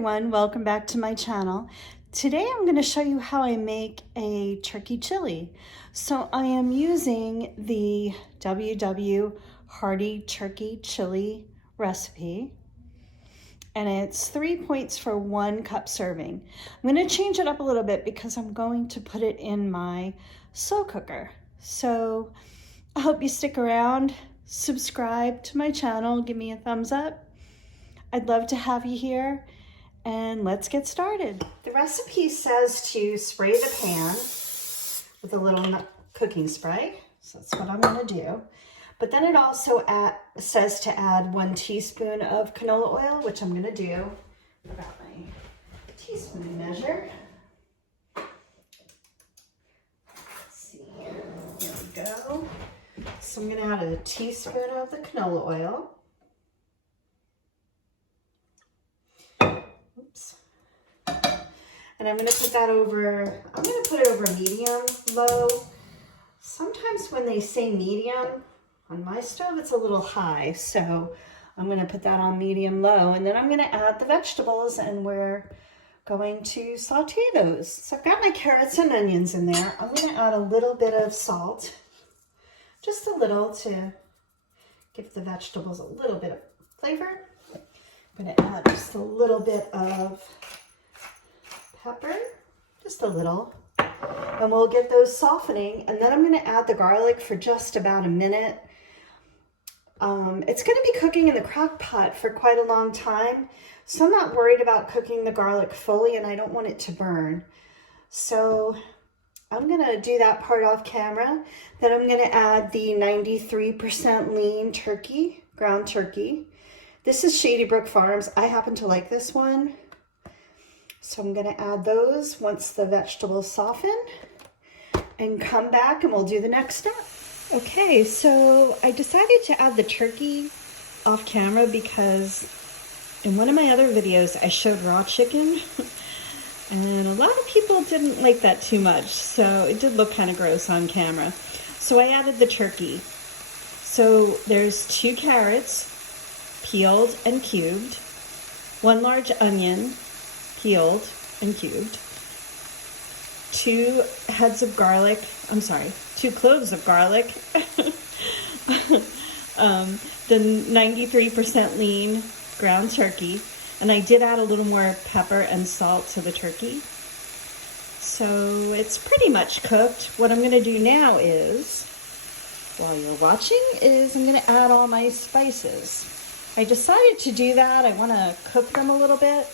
everyone, welcome back to my channel. Today I'm going to show you how I make a turkey chili. So I am using the Hearty Turkey Chili recipe, and it's 3 points for 1 cup serving. I'm going to change it up a little bit because I'm going to put it in my slow cooker. So I hope you stick around, subscribe to my channel, give me a thumbs up. I'd love to have you here, and let's get started. The recipe says to spray the pan with a little cooking spray, so that's what I'm gonna do. But then it also says to add 1 teaspoon of canola oil, which I'm gonna do. I got my teaspoon measure. Let's see, here we go. So I'm gonna add a teaspoon of the canola oil. Oops. And I'm going to put that over, I'm going to put it over medium, low. Sometimes when they say medium, on my stove it's a little high, so I'm going to put that on medium, low. And then I'm going to add the vegetables, and we're going to saute those. So I've got my carrots and onions in there. I'm going to add a little bit of salt, just a little, to give the vegetables a little bit of flavor. I'm going to add just a little bit of pepper, just a little, and we'll get those softening. And then I'm going to add the garlic for just about a minute. It's going to be cooking in the crock pot for quite a long time, so I'm not worried about cooking the garlic fully, and I don't want it to burn. So I'm going to do that part off camera. Then I'm going to add the 93% lean turkey, ground turkey. This is Shady Brook Farms. I happen to like this one. So I'm going to add those once the vegetables soften, and come back and we'll do the next step. Okay, so I decided to add the turkey off camera because in one of my other videos I showed raw chicken and a lot of people didn't like that too much, so it did look kind of gross on camera. So I added the turkey. So there's 2 carrots, peeled and cubed, 1 large onion, peeled and cubed, 2 heads of garlic, 2 cloves of garlic, the 93% lean ground turkey, and I did add a little more pepper and salt to the turkey. So it's pretty much cooked. What I'm going to do now is, while you're watching, is I'm going to add all my spices. I decided to do that. I want to cook them a little bit.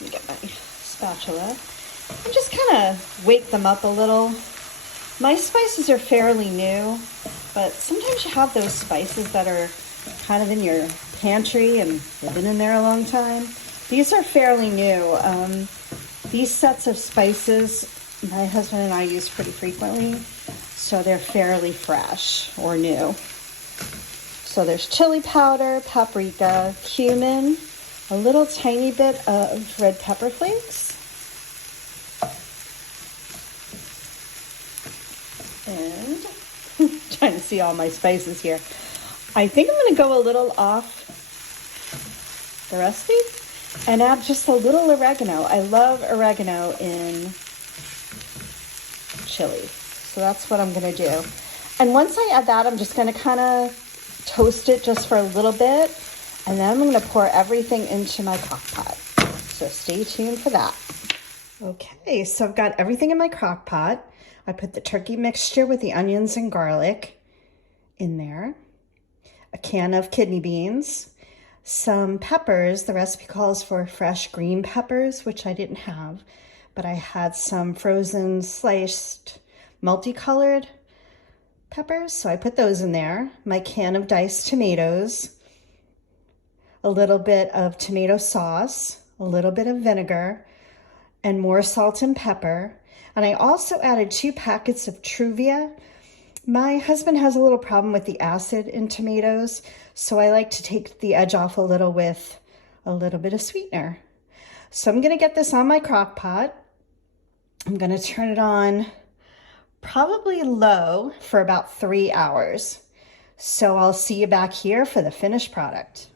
Let me get my spatula. And just kind of wake them up a little. My spices are fairly new, but sometimes you have those spices that are kind of in your pantry and they've been in there a long time. These are fairly new. These sets of spices my husband and I use pretty frequently, so they're fairly fresh or new. So there's chili powder, paprika, cumin, a little tiny bit of red pepper flakes, and trying to see all my spices here. I think I'm going to go a little off the recipe and add just a little oregano. I love oregano in chili, so that's what I'm going to do. And once I add that, I'm just going to kind of toast it just for a little bit, and then I'm going to pour everything into my crock pot. So stay tuned for that. Okay, so I've got everything in my crock pot. I put the turkey mixture with the onions and garlic in there, a can of kidney beans, some peppers. The recipe calls for fresh green peppers, which I didn't have, but I had some frozen sliced multicolored peppers, so I put those in there. My can of diced tomatoes, a little bit of tomato sauce, a little bit of vinegar, and more salt and pepper. And I also added 2 packets of Truvia. My husband has a little problem with the acid in tomatoes, so I like to take the edge off a little with a little bit of sweetener. So I'm going to get this on my crock pot. I'm going to turn it on probably low for about 3 hours. So I'll see you back here for the finished product.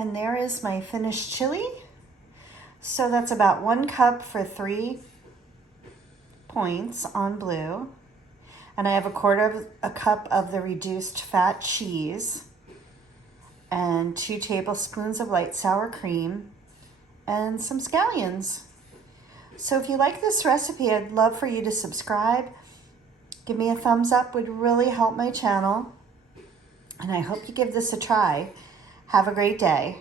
And there is my finished chili. So that's about 1 cup for 3 points on blue. And I have a quarter of a cup of the reduced fat cheese and 2 tablespoons of light sour cream and some scallions. So if you like this recipe, I'd love for you to subscribe. Give me a thumbs up, would really help my channel. And I hope you give this a try. Have a great day.